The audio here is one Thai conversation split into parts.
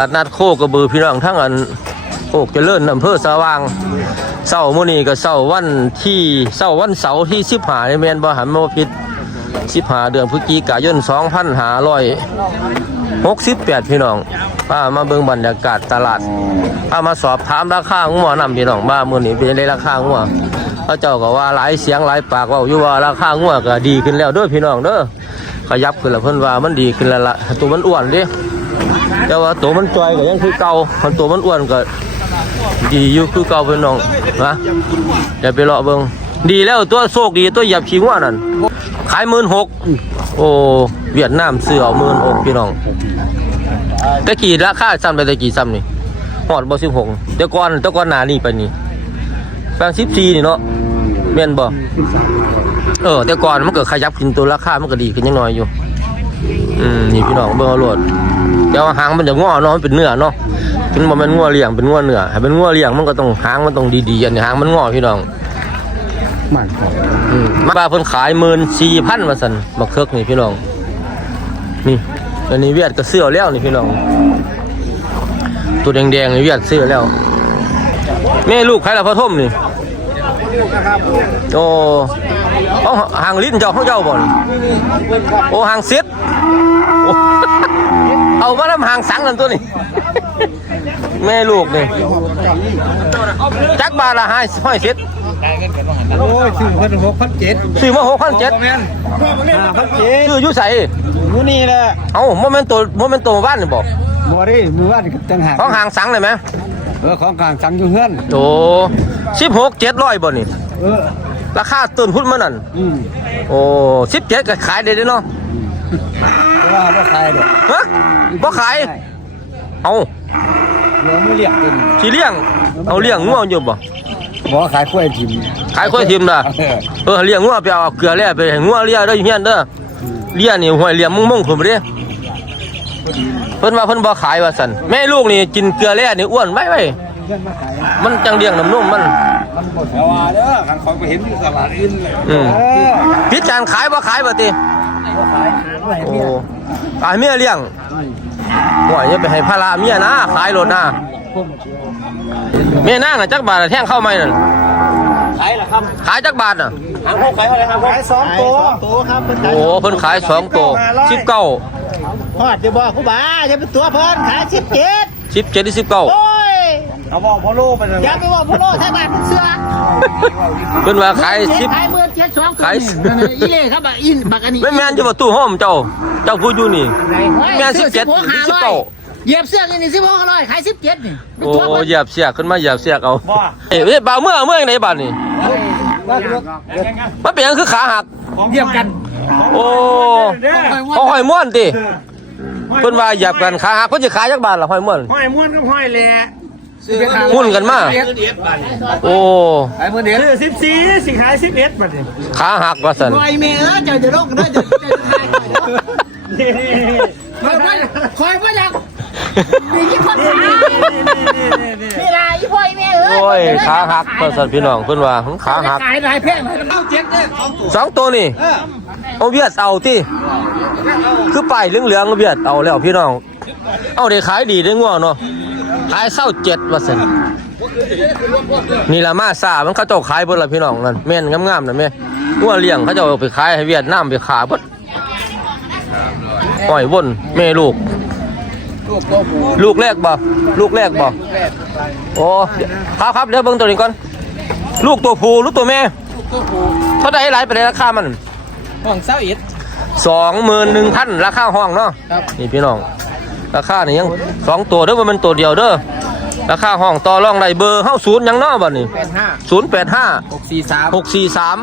ตลาดนัดโคกระบือพี่น้องทั้งอันโคกเจริญอำเภอสว่างเสาร์มื้อนี้ก็เสาร์วันที่เสาร์วันเสาร์ที่15นี่แม่นบ่หันบ่ผิด15เดือนพฤศจิกายน2568พี่น้องพามาเบิ่งบรรยากาศตลาดพามาสอบถามราคางัวนำพี่น้องว่ามื้อนี้เป็นไดราคางัวเขาเจ้าก็ว่าหลายเสียงหลายปากว้าอยู่ว่าราคางัวก็ดีขึ้นแล้วเด้อพี่น้องเด้อขยับขึ้นแล้วเพิ่นว่ามันดีขึ้นแล้วล่ะตัวมันอ้วนเด้ แต่ว่าตัวมันจอยก็ยังคือเก่าคนตัวมันอ้วนก็ดีอยู่คือเก่าเป็นน้องนะอย่าไปเลาะเบิ่งดีแล้วตัวโชคดีตัวหยับชิงว่านั่นขายหมื่นหกโอ้เวียดนามซื้อหมื่นหกพี่น้องตะกี้ราคาซ้ำไปตะกี้ซ้ำนี่หอดบ่สิบหกต่ก่อนต่ก่อนหนานี่ไปนี่แปลงสิบสี่นี่เนาะเมียนบ่เออแต่ก่อนมันเก็ขยับขึ้นตัวราคามันก็ดีขึ้นยังน้อยอยู่ อืมนี่พี่น้องเบิ่งเอาโลด เดี๋ยวหางมันจะงอเนาะมันเป็นเนื้อเนาะถึงบ่แมันงัวเลี้ยงเป็นงัวเนื้อให้เป็นงัวเลี้ยงมันก็ต้องหางมันต้องดีๆอันนี้หางมันงอพี่น้องมันครับอืมมาเพิ่นขาย14,000ว่าซั่นบักเคิกนี่พี่น้องนี่อันนี้เวียดก็เสื้อแล้วนี่พี่น้องตัวแดงๆนี่เวียดเสื้อแล้วแม่ลูกใครล่ะพ่อท่มนี่โอ้เอาหางลิ้นเจ้าของเจ้าบ่นี่โอ้หางเซ็ตโอ้เอา มาทำหางสังกันตัวนี้ แม่ลูกนี่จักบาทละห้าห้อยเซ็ตโอ้ยซื้อพันหกพันเจ็ดซื้อมาหกพันเจ็ดแม่นห้าพันเจ็ดซื้ออยู่ใส่มูนี่แหละเอ้าโมเมนต์ตัวโมเมนต์ตัวบ้านนี่บอกบ่ได้มือว่านกับต่างหากของหางสังเลยไหมเออของกลางสั่งอยู่เฮือนโอ้สิบหกเจ็ดร้อยบ่นี่เออราคาต้นทุนมันนั่นอืมโอ้สิบเจ็ดก็ขายได้เด้เนาะแต่ ว่าบ่ขายดอกฮะบ่ขาย เอาเหลือมือเรียกกินสิเลี้ยง เอาเลี้ยงงัวอยู่บ่บ่ขายกล้วยถิ่มขายค่อยทิมล่ะเออเออเลี้ยงงัวไปเอาเกลือแล่ไปให้งัวเลี้ยเด้ออยู่เฮียนเด้อเลี้ยนี่ห้วยเลี้ยงมุ่งๆขึ้นไปเด้เพิ่นว่าเพิ่นบ่ขายว่าซั่นแม่ลูกนี่กินเกลือแล่นี่อ้วนไว้ไว้เงินมาขายมันจังเลี้ยงน้ำนมมันมันบ่แต่ว่าเด้อคันเขาไปเห็นอยู่ตลาดอื่นเลยอืมเออพิจารณขายบ่ขายบ่ติบ่ขายหาไว้ โอ้เมียตายเมียเลี้ยงห่วยอย่าไปให้ภาระเมียนะขายรถนะเมียนางน่ะจักบาทน่ะแท่งเข้าไหมนั่นขายล่ะครับขายจักบาทน่ะ หางพวกขายเท่าไหร่ครับขายสองตัวตัวครับโอ้เพิ่นขายสองตัวสิบเก้าพอดจะบอกผู้บ้าอย่าเป็นตัวเพิ่นขายสิบเจ็ดสิบเจ็ดสิบเก้า โอ้ย เอาบอกพอโลไปเลยอย่าไปบอกพอโลไทยบ้านเป็นเสือเพิ่นว่าขายสิบขายเมื่อเจ็ดสองขายอีเล่ครับอะอินบักอันนี้ไม่แม่นอยู่บ่ตู้ห้อมเจ้า เจ้าผู้อยู่นี่แม่นสิบเจ็ดหรือสิบเก้าเหยียบเสื้อกันนี่สิบหกร้อยขายสิบเจ็ดนี่โอ้เหยียบเสียกขึ้นมาเหยียบเสียกเอาเอ้ยเอ้ยบ่าวเมื่อเมื่อไหนบาดนี่มันเป็นหยังคือขาหักเหยียบกัน โอ้เขาหอยม่วนติเพิ่นว่าเหยียบกันขาหักเพิ่นสิขายจักบาทล่ะหอยม่วนห้อยม้วนกับห้อยแหล่ หุ้นกันมาโอ้ขายเมื่อเดือนซื้อสิบสี่สิขายสิบเอ็ดบาทนี่ขาหักว่าซั่นคอยเมย์เออเจ้าจะลงเด้อเจ้าจะขายคอยว่าคอยว่าอยากมีกี่คนขายมีอะไรอีพ่อยเมย์เออโอ้ยขาหักว่าซั่นพี่น้องเพิ่นว่าหึขาหักขายหลายแพงเลยเอาเจ็ดเด้อสองตัวสองตัวนี่เอาเวียดเอาติคือป้ายเหลืองๆเวียดเอาแล้วพี่น้อง เอาได้ขายดีได้ง่วงเนาะ ขายเศร้าเจ็ดว่าซั่นนี่ละมาซามันเขาเจ้าขายเบิดละพี่น้องนั่นแม่นงามๆนั่นแม่งัวเลี้ยงเขาเจ้าเอาไปขายให้เวียดนามไปขาเบิดปล่อยวนแม่ลูก ลูกแรกบ่ลูกแรกบ่โอ้ครับครับเดี๋ยวเบิ่งตัวนี้ก่อน ลูกตัวผู้ลูกตัวแม่เท่าไดหลายไปเลยราคามันห้องเศร้าอิดสองหมื่นหนึ่งพันราคาห้องเนาะครับนี่พี่น้อง ราคานี่ยังสองตัวเด้อว่ามันตัวเดียวเด้อราคาห้องต่อรองไรเบอร์เฮ้าศูนย์ยังเนาะบ่นี่แปดห้าศูนย์แปดห้าหกสี่สามหกสี่สาม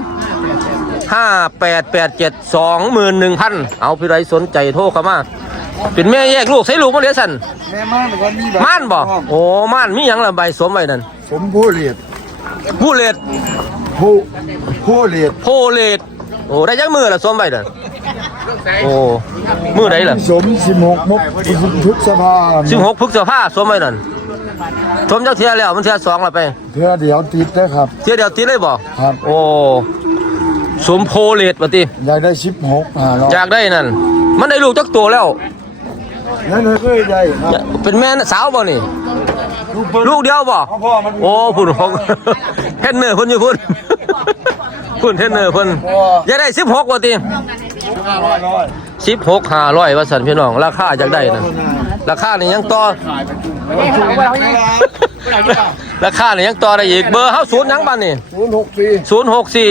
ห้าแปดแปดเจ็ดสองหมื่นหนึ่งพันเอาพี่ไรสนใจโทรเข้ามาเป็นแม่แยกลูกใช้ลูกมาเลี้ยสันแม่ม่านก็มีม่านบ่โอ้ม่านมีหยังละใบสวมไว้นั่นสมผู้เลียดผู้เลดผู้ผู้เลียดโพเลดโอ้ได้จักมือละสวมไว้นั่น โอ้มือไหนล่ะสมสิบหกมกพุทธภาสิบหกพฤษภาสวมไว้นั่นสวมเจ้าเทียแล้วมันเทียสองละไปเพื่อเดี๋ยวติดนะครับ เทียเดียวติดเลยบ่ครับ โอ้สมโพเลดปฏิอยากได้สิบหกห้าร้อยอยากได้นั่น มันได้ลูกจักตัวแล้วนั่นเคยใหญ่ครับเป็นแม่สาวบ่นี่ลูกเบิ้ลลูกเดียวบ่เอาพ่อมันโอ้พุ่นหกเทนเนอร์พุ่นอยู่พุ่นพุ่นเทนเนอร์พุ่นอยากได้สิบหกว่าติห้าร้อยร้อย สิบหกห้าร้อยว่าสันพี่น้อง ราคาจากได้นะราคานี่ยังต่อราคานี่ยังต่อได้อีกเบอร์เฮาศูนย์หยังบ้านนี่ศูนย์หกสี่ศูนย์หกสี่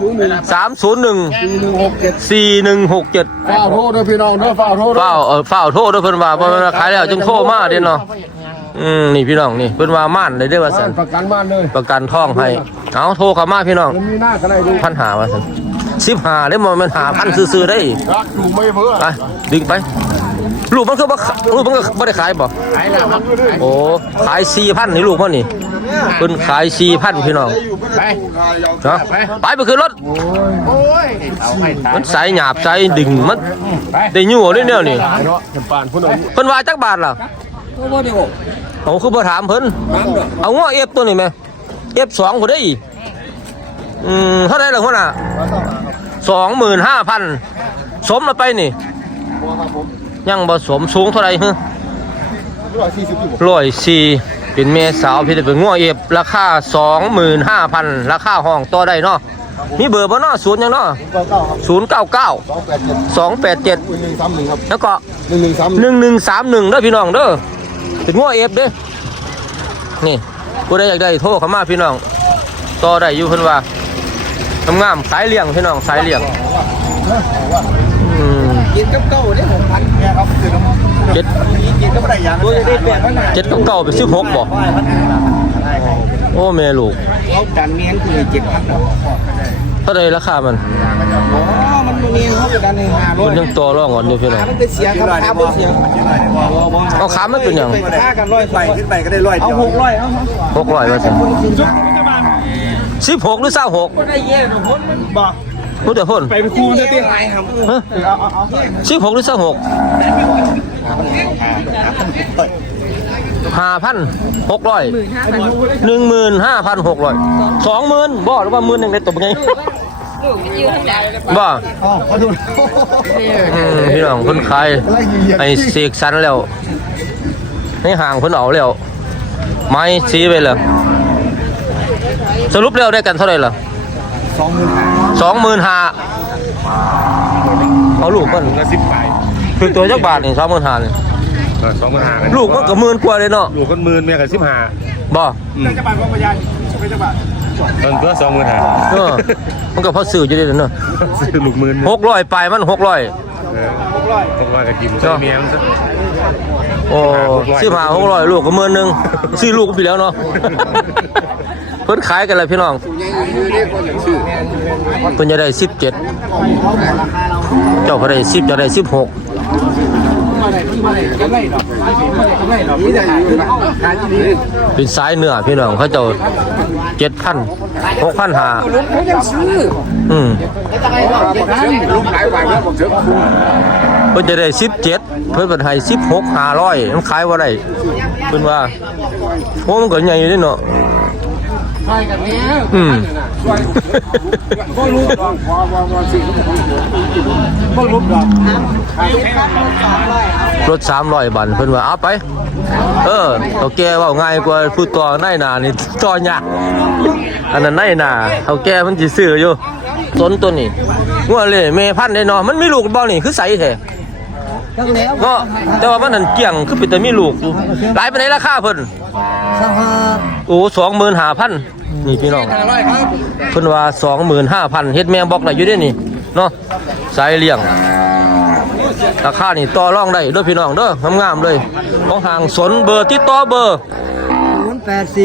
ศูนย์หนึ่งสามศูนย์หนึ่งสี่หนึ่งหกเจ็ดสี่หนึ่งหกเจ็ดฝ้าโทษด้วยพี่น้องด้วยฝ้าโทษด้วยเฝ้าเออเฝ้าโทษด้วยเพิ่นว่าบ่แม่นว่าขายแล้วจึงโทรมาเด้เนาะอืมนี่พี่น้องนี่เพิ่นว่าม่านเลยเด้อว่าซั่นประกันบ้านเลยประกันทองให้เอาโทรเข้ามาพี่น้องมันมีหน้ากันไหน ดูพันหาว่าซั่น15ได้บ่แม่นหาพันซื่อๆได้รักดูไม่เบื่อไปดึงไป ลูกมันคือบ่ขลูกมันก็บ่ได้ขายบ่ขายแล้วครับโอ้ขาย4,000นี่ลูกมันนี่เพิ่นขาย4,000พี่น้องไปเนาะไปไปขึ้นรถโอ้ยมันสายหยาบสายดึงมันได้ยู่เอาได้แนวนี่เนาะจำปานพุ่นเอาเพิ่นว่าจักบาทล่ะเอาคือบ่ถามเพิ่นเอาง้อเอฟตัวนี้แม่เอฟ2พุ่นได้อี อืมเท่าไหร่ล่ะหัวหน้า25,000สมแล้วไปนี่ยังบ่สมสูงเท่าไหร่ฮะร้อยสี่สิบร้อยสี่เป็นเมสาวพี่จะเป็นง้อเอฟราคาสองหมื่นห้าพันราคาห้องต่อได้เนาะมีเบอร์บ่เนาะศูนย์ยังเนาะเก้าเก้าครับศูนย์เก้าเก้าสองแปดเจ็ดสองแปดเจ็ดหนึ่งสามหนึ่งครับแล้วก็หนึ่งหนึ่งสามหนึ่งหนึ่งสามหนึ่งเด้อพี่น้องเด้อเป็นง้อเอฟเด้อนี่ผู้ใดอยากได้โทรเข้ามาพี่น้องต่อได้อยู่เพิ่นว่า งามๆสายเลี้ยงพี่น้องสายเลี้ยงอืมกินกับเก้าเนี่ยผมพันเนี่ยครับคือน้ำเจ็ดกินกับอะไรอย่างตัวได้แปดพันเจ็ดกับเก้าเป็นสิบหกบ่โอ้แม่ลูกเขาดันเมียนคือเจ็ดพันเท่าไรราคามันอ๋อมันเมียนเขาดันในห้าร้อมันยยังต่อรองก่อนอยู่พี่น้องมันเป็นเสียครับขาเป็นเสียเอาขามันเป็นหยังค่ากันร้อยไปขึ้นไปก็ได้ร้อยเอาหกร้อยเอาหกร้อยว่าสิ สิบหกหรือเศร้าหกได้เย่หนูพ้นมันบอกรู้แต่พ่นไปเป็นครูจะเตี้ยหายครับฮะสิบหกหรือเศร้าหกห้าพันหกร้อยหนึ่งหมื่นห้าพันหกร้อยสองหมื่นบ่หรือว่าหมื่นหนึ่งในตบไงบ่อ๋อขอโทษอืมพี่น้องคนขายไอ้เสกสรรแล้วในห่างเพิ่นเอาแล้ว ไม้ซีไปแล้ว สรุปแล้วได้กันเท่าไหร่ล่ะสองหมื่นสองหมื่นห้าเอาลูกมันก็สิบไปคือตัวจักบาทนี่สองหมื่นห้านี่สองพันห้าลูกมันก็หมื่นกว่าเลยเนาะลูกก็หมื่นแม่กับสิบห้าบ่จะบาทของพยานไม่จะบาทตอนตัวสองหมื่นห้าเออมันก็พอซื้ออยู่เด้เนาะซื้อลูกหมื่นหกร้อยไปมันหกร้อยหกร้อยหกร้อยกับกินใช้เมียมันซะโอ้สิบห้าหกร้อยลูกก็หมื่นหนึ่งซื้อลูกก็ไปแล้วเนาะ เพิ่นขายกันเลยพี่น้องเพิ่นจะได้สิบเจ็ดเจ้าก็ได้สิบจะได้สิบหกเป็นสายเนื้อพี่น้องเขาเจ้าเจ็ดพันหกพันหาอืมลูกหลายบาทแล้วผมเชื่อจะได้สิบเจ็ดเพิ่นเป็นให้สิบหกหาร้อยมันขายว่าได้เพิ่นว่าโอ้มันเก็ใหญ่อยู่นี่เนาะ อืมก็รู้ดอกพอพอพอสิ่งที่ผมก็รู้ดอกรถสามร้อยบันเพิ่นว่าเอาไป เออเขาแก่เว่าง่ายกว่าพูดต่อในหนานี่ต่อยากอันนั้นในหนาเขาแก่มันสิซื้ออยู่ต้นตัวนี้งัวเลยแม่พันธุ์ได้เนาะมันมีลูกบ่นี่คือใสแท้ เนาะแต่ว่ามันนั่นเกี่ยงคือเป็นแต่มีลูกอยู่หลายปานใดราคาเพิ่นโอ้25,000นี่พี่น้องเพิ่นว่า25,000เฮ็ดแมงบอกได้อยู่เด้นี่เนาะสายเลี้ยงราคานี่ต่อรองได้เด้อพี่น้องเด้องามๆเลยของห่างสนเบอร์ติดต่อเบอร์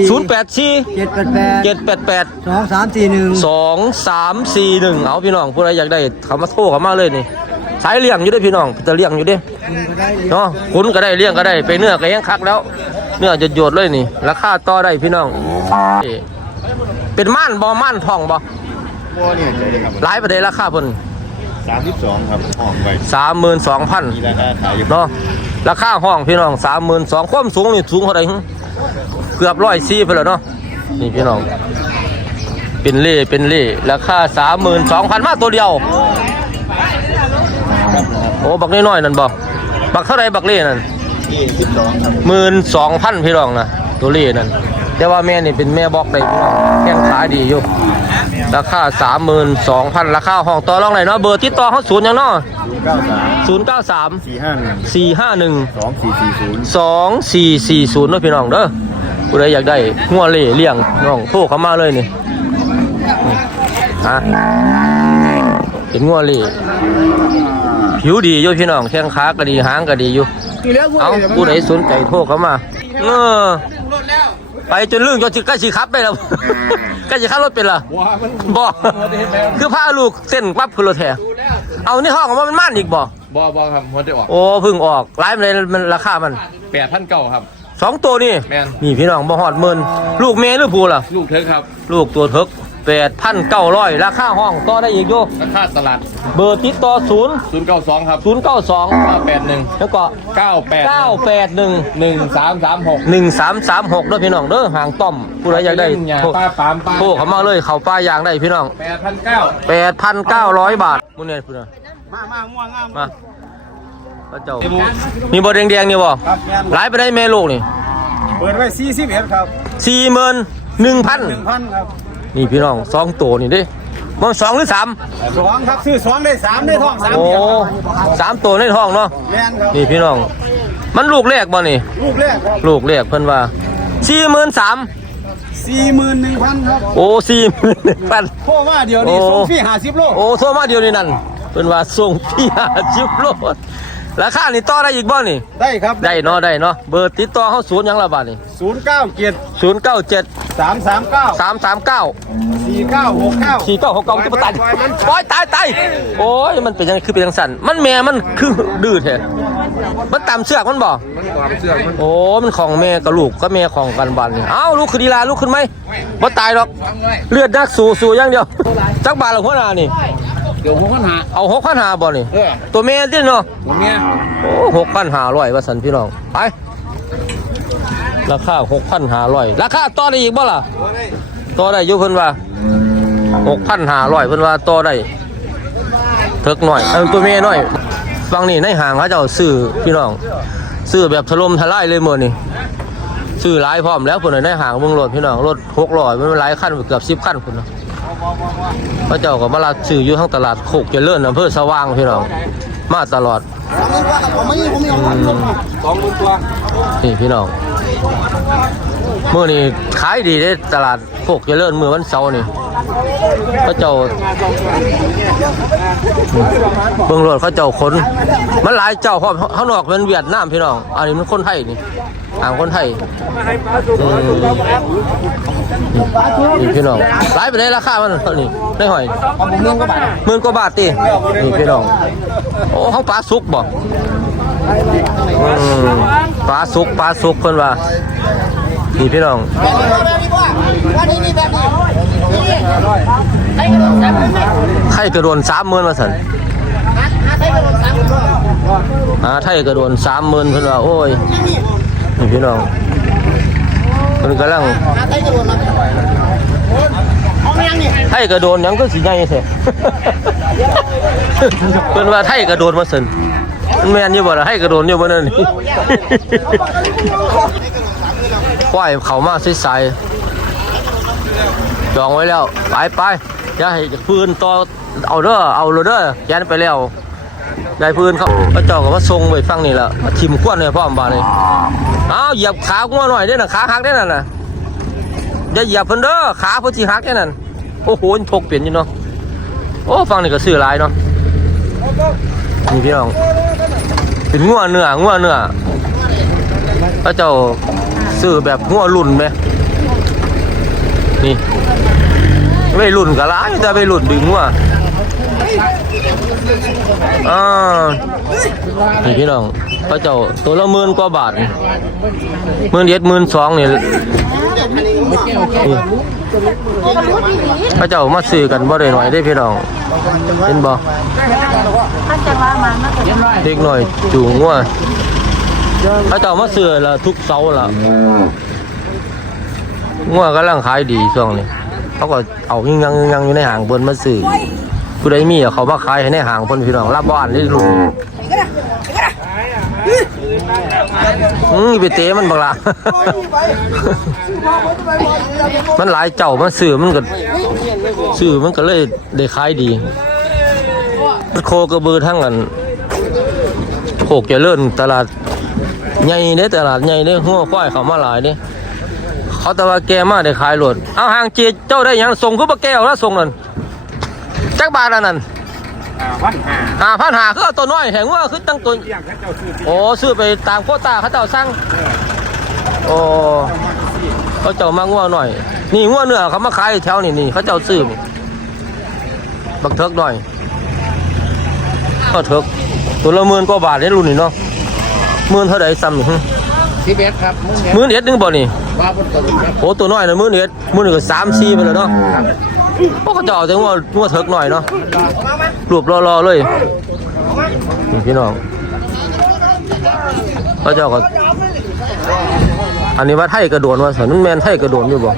ศูนย์แปดสี่084เจ็ดแปดแปด788สองสามสี่หนึ่ง2341 เอาพี่น้องผู้ใดอยากได้เขามาโทรเข้ามาเลยนี่ สายเลี้ยงอยู่เด้อพี่น้องจะเลี้ยงอยู่เด้เนาะคุณก็ได้เลี้ยงก็ได้ ไปเนื้อก็ยังคักแล้ว เนื้อจะโยดๆเลยนี่ ราคาต่อได้พี่น้องเอ้เป็นม่านบ่ม่านทองบ่โอ้เนี่ยใจเลยครับหลายประเด็นราคาเพิ่นสามสิบสองครับออกไป32,000มีราคาขายอยู่เนาะราคาห้องพี่น้องสามหมื่นสองความสูงนี่สูงเท่าไหร่หึเกือบร้อยสี่ไปแล้วเนาะนี่พี่น้อง เป็นเล่เป็นเล่ราคาสามหมื่นสองพันมาตัวเดียว โอ้บักน้อยๆนั่นบ่บักเท่าไรบักเล่นั่นยี่สิบสองครับหมื่นสองพันพี่น้องนะตัวเล่นั่นแต่ว่าแม่นี่เป็นแม่บอกได้พี่น้องแข้งขาดีอยู่ราคาสามหมื่นสองพันราคาห้องต่อรองไหนเนาะเบอร์ติดต่อเขาศูนย์ยังเนาะศูนย์เก้าสามศูนย์เก้าสามสี่ห้าหนึ่งสี่ห้าหนึ่งสองสี่สี่ศูนย์สองสี่สี่ศูนย์เนาะพี่น้องเด้อผู้ใดอยากได้หัวเล่เลี้ยงน้องโทรเข้ามาเลยนี่นี่ฮะเป็นหัวเล่ ผิวดีอยู่พี่น้องแข้งขาก็ดีหางก็ดีอยู่กี่เลี้ยงเอาผู้ใดสนใจโทรเข้ามาเออไปจนลืมจนสิใกล้สิขับได้แล้ว ใกล้สิขับรถเป็นละว้ามันบ่คือพาลูกเต้นปั๊บคือรถแท้เอานี่ห้องออกมามันม่านอีกบ่บอบอครับหัวได้ออกโอ้เพึ่งออกไลฟ์เลยมันราคามันแปดพันเก้าครับ สองตัวนี่แม่น นี่พี่น้องบ่ฮอดหมื่นลูกเมย์หรือผู้ล่ะ ลูกเธอครับ ลูกตัวเถิก แปดพันเก้าร้อยราคาห้องต่อได้อีกโยราคาตลาดเบอร์ติดต่อศูนย์ศูนย์เก้าสองครับศูนย์เก้าสองเก้าแปดหนึ่งแล้วก็เก้าแปดเก้าแปดหนึ่งหนึ่งสามสามหกหนึ่งสามสามหกด้วยพี่น้องเด้อห่างต้อมผู้ใดอยากได้ยาโทรป้าปามป้าโทรเขามาเลยเขาป้ายางได้พี่น้องแปดพันเก้าแปดพันเก้าร้อยบาทมุนเนี่ยพี่น้องมามาง่วงงามมาพระเจ้ามีบอแดงๆนี่บ่ครับแม่นหลายไปได้แม่ลูกนี่เปิดไว้สี่สิบเอ็ดครับสี่หมื่นหนึ่งพันหนึ่งพันครับ นี่พี่น้องสองตัวนี่เดิมันสองหรือสามสองครับซื้อสองได้สามได้ท้องสามโอ้เดียวครับสามตัวในท้องเนาะแม่นครับนี่พี่น้อง มันลูกแรกบ่นี่ ลูกแรกครับลูกแรกเพิ่นว่าสี่หมื่นสามสี่หมื่นหนึ่งพันครับโอ้สี่หมื่นหนึ่งพันโทรมาเดี๋ยวนี้โอ้ส่งฟรีห้าสิบโลโอ้โทรมาเดียวนี่นั่นเป็นว่าส่งพี่หาชิบโลด ราคานี่ต่อได้อีกบ่นี่ ได้ครับได้เนาะได้เนาะเบอร์ติดต่อเขาศูนย์หยังละบาทนี่ศูนย์เก้าเจ็ดศูนย์เก้าเจ็ดสามสามเก้าสามสามเก้า สี่เก้าหกเก้า สี่เก้าหกเก้าที่ประตันโอ้ยตายตายโอ้ยมันเป็นยังคือเป็นยังสั่นมันแม่มันคือดื้อแท้มันตามเชือกมันบ่มันความเชื่อมันโอ้มันของแม่กับลูกก็แม่ของกันบันนี่เอ้าลูกขึ้นดีลาลูกขึ้นไหมบ่ตายหรอกเลือดนักสู้สู้อย่างเดียวจักบาทละหัวหน้านี่ เดี๋ยวผมก็หาเอาหกพันหาบ่นี่เออตัวแม่ติเนาะผมเนี่ยโอ้หกพันหาร้อยว่าสันพี่น้องไปราคาหกพันหาร้อยราคาต่อได้อีกบ่ล่ะต่อได้อยู่เพิ่นว่าหกพันหาร้อยเพิ่นว่าต่อได้เถิกหน่อยเอาตัวเมียหน่อยฟังนี่ในห้างเขาเจ้าซื้อพี่น้องซื้อแบบถล่มทลายเลยมื้อนี่ซื้อหลายพร้อมแล้วเพิ่นนะในห้างเบิ่งรถพี่น้องรถหกร้อยมันหลายคันเกือบสิบคันพุ่นนะ พระเจ้าก็มาลาซื้ออยู่ทั้งตลาดโคกเจริญอำเภอสว่างพี่น้องมาตลอดสองหมื่นตัวนี่พี่น้องมื่อนี้ขายดีได้ตลาดโคกเจริญมื่อวันเสาร์นี่เขาเจ้าเบื้องรถเขาเจ้าคนมันหลายเจ้าพร้อมเขานอกเป็นเวียดนามพี่น้องอันนี้มันคนไทยนี่ อ่างคนไทยอืมนี่พี่น้องหลายไปได้ราคามันเท่านี้ได้หอยหมื่นกว่าบาทตีนี่พี่น้องโอ้เขาปลาสุกบ่อืมปลาสุกปลาสุกเพิ่นว่านี่พี่น้องวันนี้นี่แบบนี้นี่ไอ้กระโดดสามหมื่นไหมไข่กระโดนสามหมื่นมาสันหาหาไอ้กระโดดสามหมื่นอ่าไข่กระโดนสามหมื่นเพิ่นว่าโอ้ย นี่พี่น้องเพิ่นกำลังหาไอ้กระโดดยังนี่ไข่กระโดนยังก็สิใหญ่แท้เพิ่นว่าไข่กระโดนมาสันมันแมนอยู่บ่ล่ะไข่กระโดนอยู่บ่นั่นนี่ควายเขามาใสๆจองไว้แล้ว ไปไปอย่าให้พื้นต่อเอาเด้อเอาเลยเด้อแกนไปแล้ว ยายพื้นเขาพระเจ้าก็มาทรงไปฟังนี่แหละมาทิมขวนเลยพ่อมบาเลยเอาเหยียบขางัวหน่อยเด้น่ะขาหักได้อนั่นน่ะอย่าเหยียบเพิ่นเด้อขาเพิ่นสิหักแค่นั้นโอ้โหทกเปลี่ยนอยู่เนาะโอ้ฟังนี่ก็ซื้อหลายเนาะนี่พี่น้องเป็นงัวเนื้องัวเนื้อพระเจ้าซื้อแบบงัวรุ่นไหมนี่ไม่รุ่นก็ร้ายแต่ไม่รุ่นดึงงัว อ่านี่พี่น้องพระเจ้าตัวละหมื่นกว่าบาทหมื่นเอ็ดหมื่นสองนี่พระเจ้ามาซื้อกันบ่ได้หน่อยได้พี่น้องเห็นบ่เด็กหน่อยจูงงัวพระเจ้ามาซื้อละทุกเสาละงัวกำลังขายดีช่วงนี้เขาก็เอายิงยังยังอยู่ในห่างเบิ่นมาซื้อ ผู้ใดมีอะเขามาขายให้ในห่างเพิ่นพี่น้องรับบ้านได้ลุงอืมไปเตะมันบักละมันหลายเจ้ามันซื้อมันก็ซื้อมันก็เลยได้ขายดีโคกระบือทั้งอันโคกเจริญตลาดใหญ่เด้ตลาดใหญ่เด้หัวควายเขามาหลายเด้เขาแต่ว่าแกมาได้ขายรถเอาหางจีเจ้าได้หยังส่งคือบ่แก้วแล้วส่งนั่น จักบาทอันนั้นพันห้าหาพันหาคือเอาตัวน้อยแหงว่าคือตั้งตัวอยากให้เจ้าซื้อโอ้ซื้อไปตามโควต้าเขาเจ้าสั่งโอ้เขาเจ้ามางัวหน่อย นี่งัวเนื้อเขามาขายแถวนี่นี่เขาเจ้าซื้อนี่บักเทิกหน่อยก็เทิกตัวละหมื่นกว่าบาทได้รุ่นนี่เนาะหมื่นเท่าไหร่ซ้ำนี่สิบเอ็ดครับมึงเนี่ยหมื่นเอ็ดนึงบ่นี่ว่าบนตัวครับโอ้ตัวน้อยนะหมื่นเอ็ดหมื่นก็สามสี่ไปแล้วเนาะ พวกเขาเจ้าเอาแต่งัวงัวเทิกหน่อยเนาะรวบรอๆเลยนี่พี่น้องพระเจ้าก็อันนี้ว่าไทยกระโดดว่าสันมันแมนไทยกระโดดอยู่บ่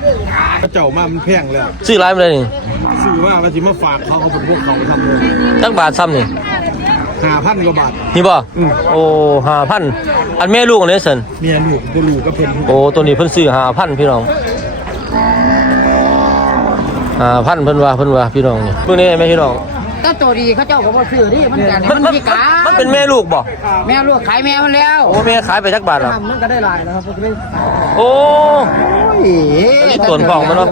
พระเจ้ามามันแพงแล้วซื้อร้ายมาเลยนี่ซื้อมามันสิมาฝากเขาเอาเป็นพวกเขาทำเลยจักบาทซ้ำนี่ห้าพันกว่าบาทนี่บ่โอ้ห้าพันอันแม่ลูกอันนี้สันเมียลูกตัวลูกก็เป็นโอ้ตัวนี้เพิ่นซื้อห้าพันพี่น้อง ห้าพันเพิ่นว่าเพิ่นว่าพี่น้องนี่เพิ่งนี้แม่พี่น้องถ้าตัวดีเขาเจ้าก็บ่ซื้อดิมันกันมันมันมันพิการมันเป็นแม่ลูกบ่แม่ลูกขายแม่มันแล้วโอ้แม่ขายไปจักบาทล่ะมันก็ได้หลายแล้วครับโอ้ โอ้ยนี่ส่วนของมันเนอะ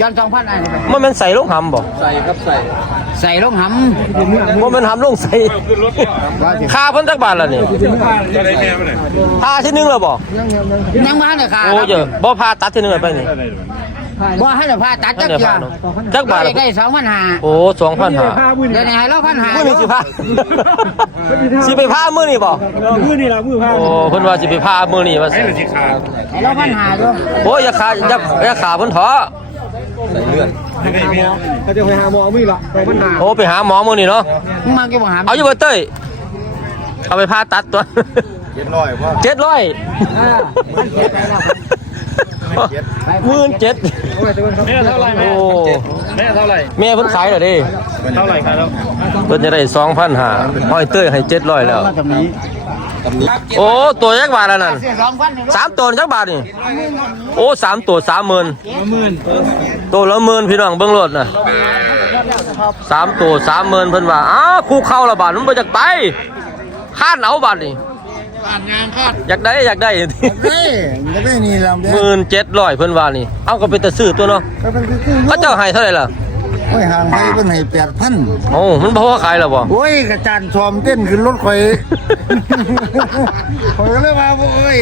ย้อนสองพันอันนี้ไปมันแม่นใส่ลงหำบ่ใส่ครับใส่ใส่ลงหบ่แม่นหำลงใส่ค่าเพิ่นจักบาทล่ะนี่จะได้แม่มาเลยพาที่หนึงแล้วบ่ำยังมาเลยค่ะโอ้เยอะบ่พาตัดที่หนึงเลยไปนี่ บ่ให้เราพาตัดจักเกียร์จักบาทได้สองพันห้าโอ้สองพันหาเดี๋ยวนี้ให้เราพันห้ามื่อนี้สิพาสิไปพามื่อนี้บ่มือนี่ละมือผ้าโอ้เพิ่นว่าสิไปพามื่อนี้ว่าสิสิขาดให้เราพันห้าด้วยโอ้ยอย่าขาอย่าอย่าขาเพิ่นเถาะยังไงเมียเขาจะไปหาหมอมือละไปปัญหาโอ้ไปหาหมอมื่อนี้เนาะมึงมาเก็บหามเอาอยู่บ่เต้ยเอาไปพาตัดตัว เจ็ดร้อยพ่อเจ็ดร้อยหมื่นเจ็ดแม่เท่าไรโอ้แม่เท่าไรแม่เพิ่นขายเหรอเดิเท่าไรครับแล้วเพิ่นจะได้สองพันหาห้อยเต้ยให้เจ็ดร้อยแล้วมาตรงนี้โอ้ตัวยักบาทแล้วนั่นเสียสองพันสามตัวจักบาทนี่โอ้สามตัวสามหมื่นหมื่นตัวละหมื่นพี่น้องเบิ่งรถน่ะสามตัวสามหมื่นเพิ่นว่าอ้าวคู่เข้าละบาทมันบ่อยากไปคาดเอาบาทนี่ ผ่านงานคาดอยากได้อยากได้เฮ้ยจะได้นี่เราหมื่นเจ็ดร้อยเพิ่นว่านี่ เอาก็เป็นตะซื้อตัวเนาะก็เป็นคือเขาเจ้าให้เท่าไหร่ล่ะ โอ้ยห่างไปเป็นให้แปดพันโอ้มันบ่พอขายแล้วบ่โอ้ยกระจานชอมเต้นขึ้นรถข่อย ข่อยก็เลยว่าโอ้ย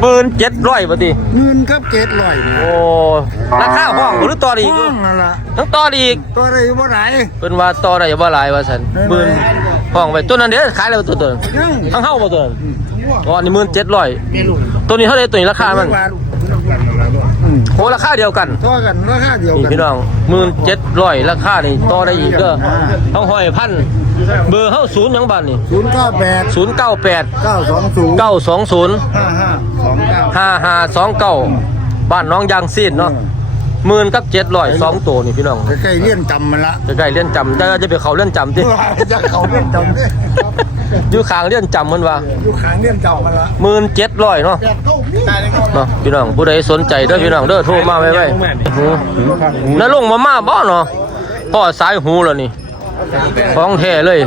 หมื่นเจ็ดร้อยบ่ติเงินครับเจ็ดร้อยโอ้ราคาห้องบ่หรือต่อได้อีกอห้ยู่องนั่นล่ะต้องต่อได้อีกตัวอะไรบ่ไหนเพิ่นว่าต่อได้บ่หลายว่าซั่นหมื่นห้องไว้ตัวนั้นเด้อขายแล้วตัวตัวนั้นยังทั้งเฮาบ่ตัวนั้นอ๋ออันนี้หมื่นเจ็ดร้อยตัวนี้เท่าไหร่ตัวนี้ราคามัน โหราคาเดียวกันตัวกันราคาเดียวนี่กันพี่น้องหมื่นเจ็ดร้อยราคานี่ต่อได้อีกเด้อต้องห้อยพันเบอร์เฮาศูนย์หยังบัดนี่ศูนย์เก้าแปดศูนย์เก้าแปดเก้าสองศูนย์เก้าสองศูนย์ห้าห้าสองเก้าห้าห้าสองเก้าบ้านน้องยางซีดเนาะหมื่นกับเจ็ดร้อยสองตัวนี่พี่น้องใกล้ๆเลี่ยนจำมันละจะใกล้เลื่อนจำแต่จะไปเขาเลื่อนจำที่จะเขาเลี่ยนจำเนี่ย อยู่ข้างเลื่อนจำมันว่าอยู่ขางเลี่ยนจำมันละหมื่นเจ็ดร้อยเนาะแปดเก้านี่ตายเลยครับเนาะพี่น้องผู้ใดสนใจเด้อพี่น้องเด้อโทรมาไว้ไว้หูนั่นลงมามาบ่เนาะพ่อสายหูแล้วนี่ของแท้เลย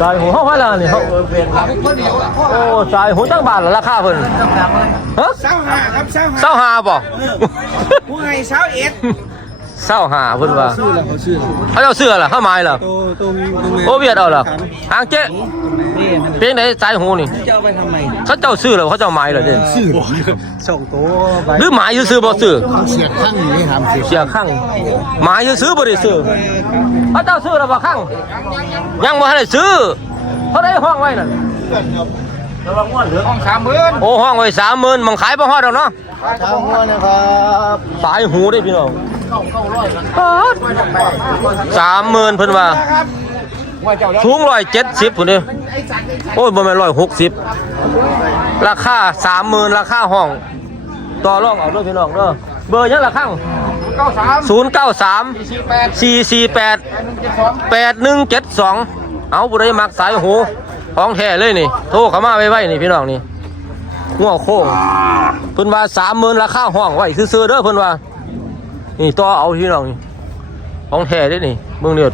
สายหูเฮาว่าล่ะนี่เฮาโอ้สายหูจักบาทละราคาเพิ่นฮะเช้าห้าครับเช้าห้าเศร้าหาบ่ผู้ให้เช้าเอ็ด เศร้าหาเพิ่นว่าเขาเจ้าเสื้อล่ะเขาไม้ล่ะโตโตมีตรงนี้โอเวียดเอาล่ะหางเจ๊เพลงไหนสายหูนี่จะเอาไปทำไมเขาเจ้าซื้อแล้วเขาเจ้าไม้เหรอเด้ซื้อส่งตัวไปหรือหมายอยู่ซื้อบ่ซื้อเสียข้างนี่ทำเสียเสียข้างหมายอยู่ซื้อบ่ได้ซื้อเขาเจ้าซื้อแล้วบ่ข้างยังบ่ทันได้ซื้อเขาได้ห้องไว้นั่นห้องสามหมื่นโอ้ห้องไว้30,000มันขายบ่ฮอดดอกเนาะทางหัวนะครับ สายหูได้พี่น้อง30,000เพิ่นว่าสูงร้อยเจ็ดสิบพุ่นเด้อโอ้ยบ่แม่นร้อยหกสิบราคาสามหมื่นราคาห้อง ต่อรองเอาด้วยพี่น้องเด้อเบอร์ยังละครั้งเก้าสามศูนย์เก้าสามสี่แปดสี่สี่แปดเจ็ดสองแปดหนึ่งเจ็ดสองเอาบุได้มักสายหูของแท้เลยนี่ โทรเข้ามาไว้ๆนี่พี่น้องนี่งัวโค้งเพิ่นว่าสามหมื่นราคาห้องไว้ซื้อๆเด้อเพิ่นว่า นี่ต่อเอาพี่น้องนี่ของแท้เด้นี่เบิ่งเด้อ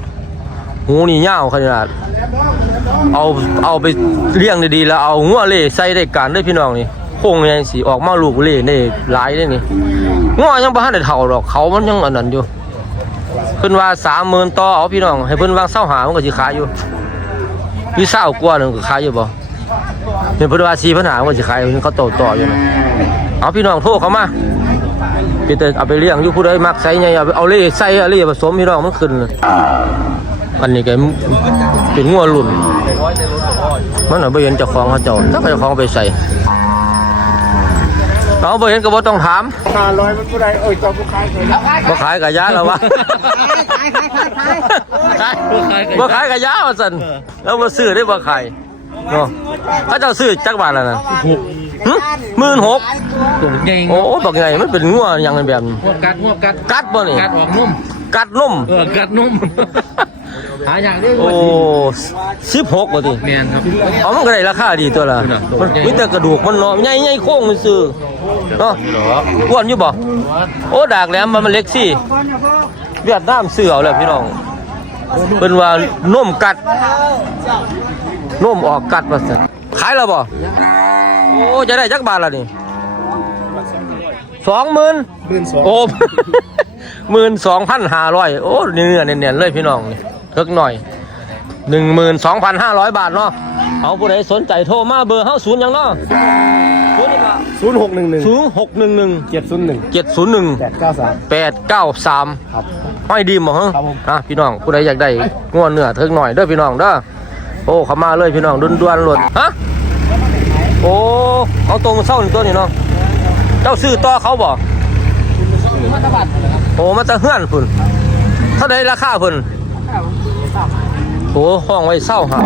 หูนี่ยาวขนาด เอาเอาไปเลี้ยงดีๆแล้วเอางัวเล่ใส่ได้การเด้พี่น้องนี่โค้งยังสิออกมาลูกเล่ได้หลายเด้นี่งัวยังบ่ทันได้เฒ่าดอกเขามันยังอันนั้นอยู่เพิ่นว่าสามหมื่นต่อเอาพี่น้อง ให้เพิ่นวางเศร้าหามันก็สิขายอยู่มีเศร้ากว่าหนึงก็ขายอยู่บ่เห็นเพิ่นว่าสี่ปัญหามันก็สิขายเขาโตต่ออยู่นะเอาพี่น้องโทรเขามา พี่เตอเอาไปเลี้ยงอยู่ผู้ใดมักใส่ไงเอาไปเอาเล่ใส่เอาเล่ผสมพี่น้องมันขึ้นเลยอันนี้ก็เป็นงัวรุ่น มันน่ะบ่เห็นเจ้าของเขาเจ้าถ้าเจ้าของเอาไปใส่เอาบ่เห็นก็บ่ต้องถามห้าร้อยมันผู้ใดเอ้ยเจ้าผู้ขายเคยบ่ขายกะยาแล้ววะขายขายขายขายขายบ่ขายกะยาว่าซั่นแล้วบ่ซื้อได้บ่ขายเนาะเขาเจ้าซื้อจักบาทแล้วน่ะ หึ16,000ตัวใหญ่โอ้บักใหญ่มันเป็นงัวหยังแบบนี้หัวกัดหัวกัดกัดบ่นี่กัดออกนุ่มกัดนมเออกัดนุ่มหาอย่างเด้โอ้16บ่ติแมนครับเอามันก็ได้ราคาดีตัวละมันมีแต่กระดูกมันเนาะใหญ่ๆโค้งมันซื่อเนาะอ้วนอยู่บ่โอ้ดากแหลมมันมันเล็กสิเวียดนามซื้อเอาแล้วพี่น้องเพิ่นว่านมกัดนมออกกัดว่าซั่น ขายแล้วบ่โอ้จะได้จักบาทละนี่สองหมื่นหมื่นสองโอ้หมื่นสองพันห้าร้อยโอ้เนื้อเนียนๆเลยพี่น้องนี่เล็กหน่อยหนึ่งหมื่นสองพันห้าร้อยบาทเนาะเอาผู้ใดสนใจโทรมาเบอร์เฮาศูนย์หยังเนาะศูนย์นี่ละศูนย์หกหนึ่งหนึ่งศูนย์หกหนึ่งหนึ่งเจ็ดศูนย์หนึ่งเจ็ดศูนย์หนึ่งแปดเก้าสามแปดเก้าสามครับห้อยดีมบ่ฮะครับผมอะพี่น้องผู้ใดอยากได้งวเนื้อเทิงหน่อยเด้อพี่น้องเด้อ โอ้เขามาเลยพี่น้องดุนดวนหลดฮะโอ้เอาตัวมาเศร้าหนึ่งตัวนี่เนาะเจ้าซื้อต่อเขาบ่โอ้มาแตะเฮือนพุ่นเท่าใดราคาพุ่นโอ้ห้องไว้เศร้าหา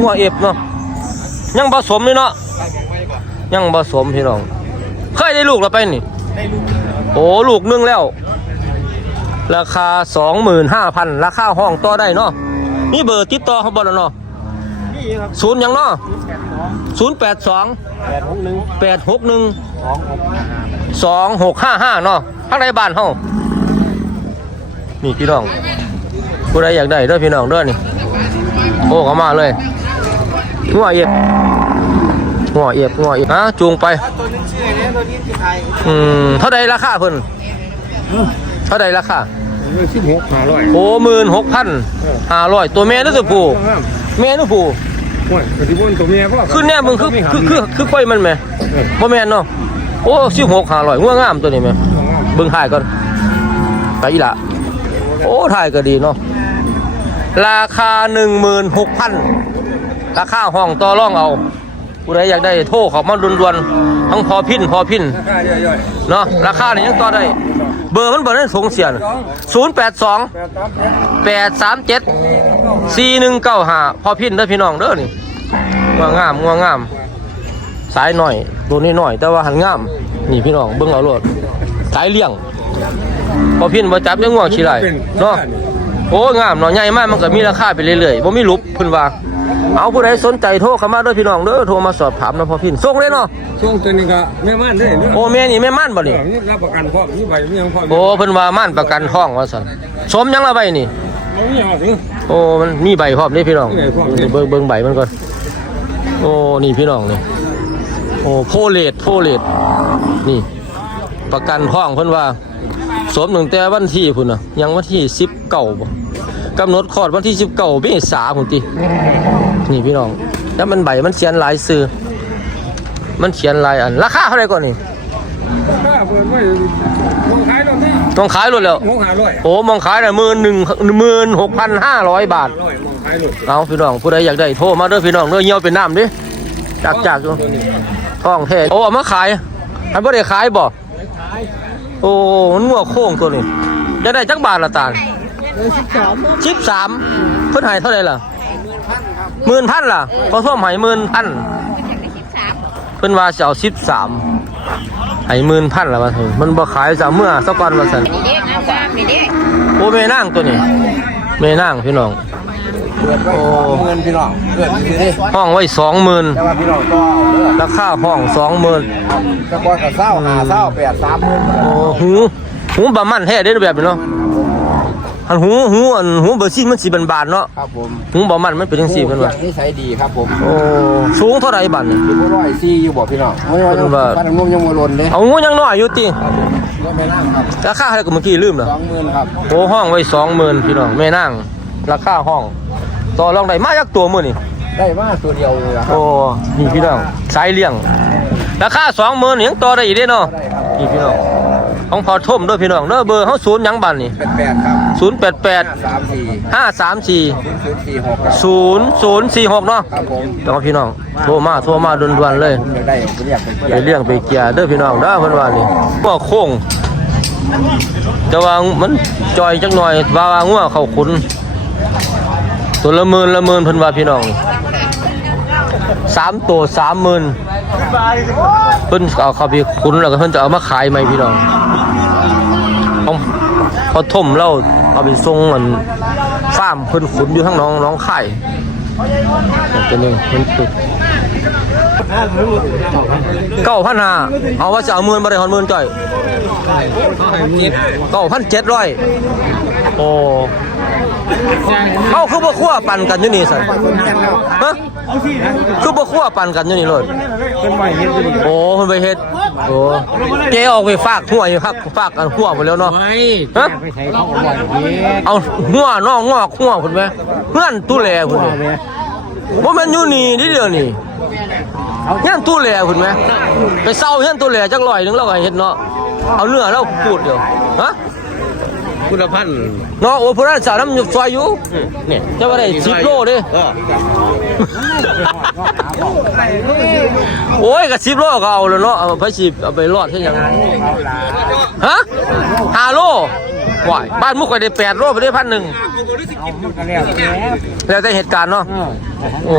งัวเอฟเนาะยังผสมนี่เนาะยังผสมพี่น้องเคยได้ลูกแล้วไปนี่โอ้ลูกนึงแล้ว ราคา25,000ราคาห้องต่อได้เนาะนี่เบอร์ติดต่อเขาบ่แล้วเนาะ ครับศูนย์หยังเนาะ082แปดหกหนึ่ง861สองหก2655เนาะทางในบ้านเฮานี่พี่น้องผู้ใดอยากได้เด้อพี่น้องเด้อนี่โอ้เข้ามาเลยงัวเอียบงัวเอียบงัวเอียบอะจูงไป ตัวนึงชื่ออะไรตัวนี้ที่ไทยอืมเท่าใดราคาเพิ่นเท่าใดราคา สิบหกห้าร้อยโอ้หมื่นหกพันห้าร้อยตัวแม่นึกตัวผู้แม่นึกผู้ โอ้ยปฏิบัติตัวเมียก็คือแน่มึงคือคือคือคือค่อยมันไหมบ่แม่นเนาะโอ้สิบหกห้าร้อยงัวงามตัวนี้ไหมเบิ่งถ่ายก่อนไปอีละโอ้ถ่ายก็ดีเนาะราคาหนึ่งหมื่นหกพันราคาห้องต่อรองเอาผู้ใดอยากได้โทรเขามาด่วนๆทั้งพอพินพอพินค่าย่อยเนาะราคานี่ยังต่อได้ เบอร์มันเบอร์นั้นสงเสียนศูนย์แปดสองแปดสามเจ็ดสี่หนึ่งเก้าห้าพอพินเด้อพี่น้องเด้อนี่งัวงามงัวงาม สายหน่อยตัวนี้หน่อย แต่ว่าหันงาม นี่พี่น้องเบิ่งเอาโลดสายเลี้ยง พอพินบ่จับยังง่วงขี้ไรเนาะโอ้งามเนาะใหญ่มากมันก็มีราคาไปเรื่อยๆบ่มีลุบเพิ่นว่า เอาผู้ใดสนใจโทรเข้ามาเด้อพี่น้องเด้อโทรมาสอบถามนะพอพินส่งเลยเนาะช่วงตัวนี้ก็แม่ม่านได้เนาะโอ้แม่นี่แม่ม่านบ่เอนี่อนี่รับประกันพ่อมีใบมีหยังพ่อโอ้เพิ่นว่าม่านประกันท้องว่าซั่นสมยังละใบนี่เอามีหยังถึงโอ้มันมีใบพร้อมนี่พี่น้องมีใบพร้อมนี่เบิ่งเบิ่งใบมันก่อนโอ้นี่พี่น้องนี่โอ้โพเลตโพเลตนี่ ประกันท้องเพิ่นว่า สมตั้งแต่วันที่พุ่นน่ะยังวันที่19บ่กำหนดคลอดวันที่19เมษายนพุ่นติ นี่พี่น้องแล้วมันใบมันเขียนหลายซื้อมันเขียนหลายอันราคาเท่าไหร่ก่อนนี่ค่าเปิดไว้มองขายรถนี่ต้องขายรถแล้วมองหาร้อยโอ้มองขายได้หมื่นหนึ่งหมื่นหกพันห้าร้อยบาทร้อยมองขายรถเอาพี่น้องผู้ใดอยากได้โทรมาเด้อพี่น้องเด้อเหี่ยวเป็นน้ำดิจากจากอยู่ท้องแท้โอ้เอามาขายอันบ่ได้ขายบ่โอ้มันงัวโค้งตัวนี้จะได้จักบาทละตาลสิบสามเพิ่นให้เท่าไหร่ล่ะ หมื่นพันล่ะพอท่วมให้หมื่นพันเพิ่นว่าจะเอาสิบสามให้หมื่นพันละว่าเถอะมันบ่ขายจะเมื่อสักก่อนว่าซั่นนี่เด็กน้ำตาลนี่เด็กโอ้แม่นางตัวนี้แม่นางพี่น้องโอ้ปิดไว้สองหมื่นพี่น้องเปิดอยู่ดิห้องไว้สองหมื่นแต่ว่าพี่น้องก็เอาเด้อราคาห้องสองหมื่นตะกอนกับเศร้าหาเศร้าแปดสามหมื่นโอ้หูหูบะมันแท้เด้อแบบนี้เนาะ อันหูหูอันหูเบอร์ซี่มันสีบานๆเนาะครับผมหูบะมันมันเป็นจังซี่เพิ่นว่านี่ใช้ดีครับผมโอ้สูงเท่าไหร่บัดนี่อยู่บ่ร้อยซี่อยู่บ่พี่น้องไม่ว่าเพิ่นว่าฟันนุ่มยังบ่หล่นเลยเอางูยังน้อยอยู่ติก็ไม่น่าครับราคาเท่าไหร่ก็เมื่อกี้ลืมแล้วสองหมื่นครับโอ้ห้องไว้20,000พี่น้องแม่นางราคาห้องต่อรองได้มาจักตัวมื้อนี่ได้มาตัวเดียวเลยครับโอ้นี่พี่น้องสายเลี้ยงราคา20,000นี่ยังต่อได้อีกเด้เนาะได้ครับนี่พี่น้อง ของพอท่มเด้วยพี่น้องเด้อเบอร์เฮาศูนย์หยังบัดนี่เป็นแปดครับ088 สามสี่534 ศูนย์ศูนย์สี่หกครับ0046เนาะครับผมน้องพี่น้องโทรมาโทรมาด่วนๆเลย ผมอยากได้ผมอยากไปไปเลี้ยงไปเกียร์เด้อพี่น้องเด้อเพิ่นว่านี่งัวโค้งแต่ว่ามันจอยจักหน่อยว่าว่างัวเข้าขุนตัวละหมื่นละหมื่นเพิ่นว่าพี่น้องนี่ สามตัวสามหมื่นเพิ่นเอาเข้าไปขุนแล้วก็เพิ่นจะเอามาขายใหมพี่น้องเขาเขาท่มแล้วเอาไปส่งมันฟาร์มเพิ่นขุนอยู่ทั้งน้องน้องไข่ตัวนึงมันตุกเก้าพันห้าเอาว่าจะเอาหมื่นมาได้หอนหมื่นจ่อยเก้าพันเจ็ดร้อยโอ้ เขาคือบ่คั่วปั่นกันอยู่นี่สันฮะคือบ่คั่วปั่นกันอยู่นี่เลยโอ้เพิ่นไปเฮ็ดโอ้เกออกไปฝากหัวอยู่ครับฝากกันหัวหมดแล้วเนาะไม่ฮะไปใช้เขาเอาไว้เฮ็ดเอาหัวนอกงอกหัวพุ่นไหมเพื่อนตู้แลพุ่นนี่บ่แม่นอยู่นี่นี่เดียวนี่เฮียนตู้แลพุ่นไหมไปเซาเฮียนตู้แลจักร้อยหนึงแล้วก็เฮ็ดเนาะเอาเนื้อแล้วพูดเดียวฮะ คุณพันธ์เนาะโอ้พุ่นนั้นสาน้ำอยู่ซอยอยู่นี่จะว่าได้10โลเด้ก็โอ้ยก็10โลก็เอาแล้วเนาะเอาไปสิเอาไปรอดเฮ็ดหยังฮะ5โลว้ายบ้านมุกก็ได้8โลไปได้พันหนึ่งแล้วแต่เหตุการณ์เนาะโอ้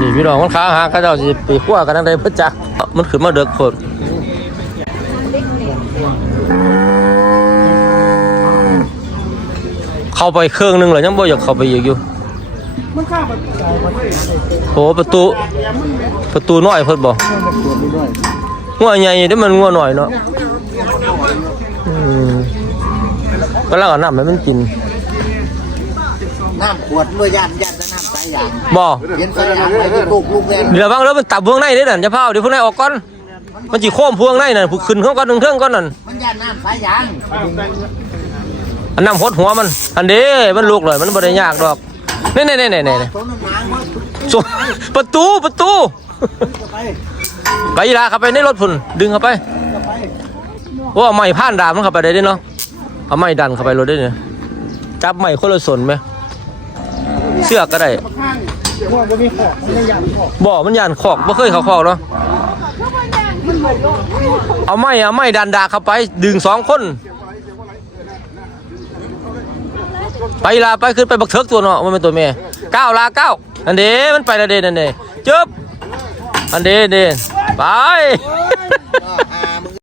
นี่พี่น้องมันค้าหาเขาเจ้าสิไปคั่วกันทางใดเพิ่นจักมันขึ้นมาเด็กคน เข้าไปเครื่องหนึงแล้วยังบ่อยากเข้าไปอีกอยู่โอ้ประตู ประตูน้อยเพิ่นบ่งัวใหญ่เด้มันงัวน้อยเนาะอืมก็แล้วก็น้ำให้มันกินน้ำขวดด้วยย่านย่านแต่น้ำสายยางบ่เห็นสายยางไปลูกลูกแรงเดี๋ยวบางแล้วมันตับพวงในเด้อนั่นจะเผาเดี๋ยวพวงในออกก่อนมันสิโค้มพวงในนั่นผู้ขึ้นเขาก่อนหนึ่งเครื่องก่อนนั่นมันย่านน้ำสายยาง อันน้ำหดหัวมัน อันเด้มันลูกเลยมันบ่ได้ยากดอกนี่นี่นี่นี่นี่ต้นน้ำมันส่วนประตูประตูไปอีหลาเข้าไปในรถพุ่นดึงเข้าไปโอ้เอาไม้ผ่านดามมันเข้าไปได้เด้เนาะเอาไม้ดันเข้าไปรถได้เนี่ยจับไม้คนละส่วนไหมเสื้อก็ได้บ่มันยานขอกบ่เคยเข้าขอกเนาะเอาไม้เอาไม้ดันดาเข้าไปดึงสองคน ไปลาไปขึ้นไปบักเทิกตัวเนาะมันเป็นตัวแม่ก้าวลาก้าวอันเดมันไปและเด้นั่นเดจบอันเดเดไป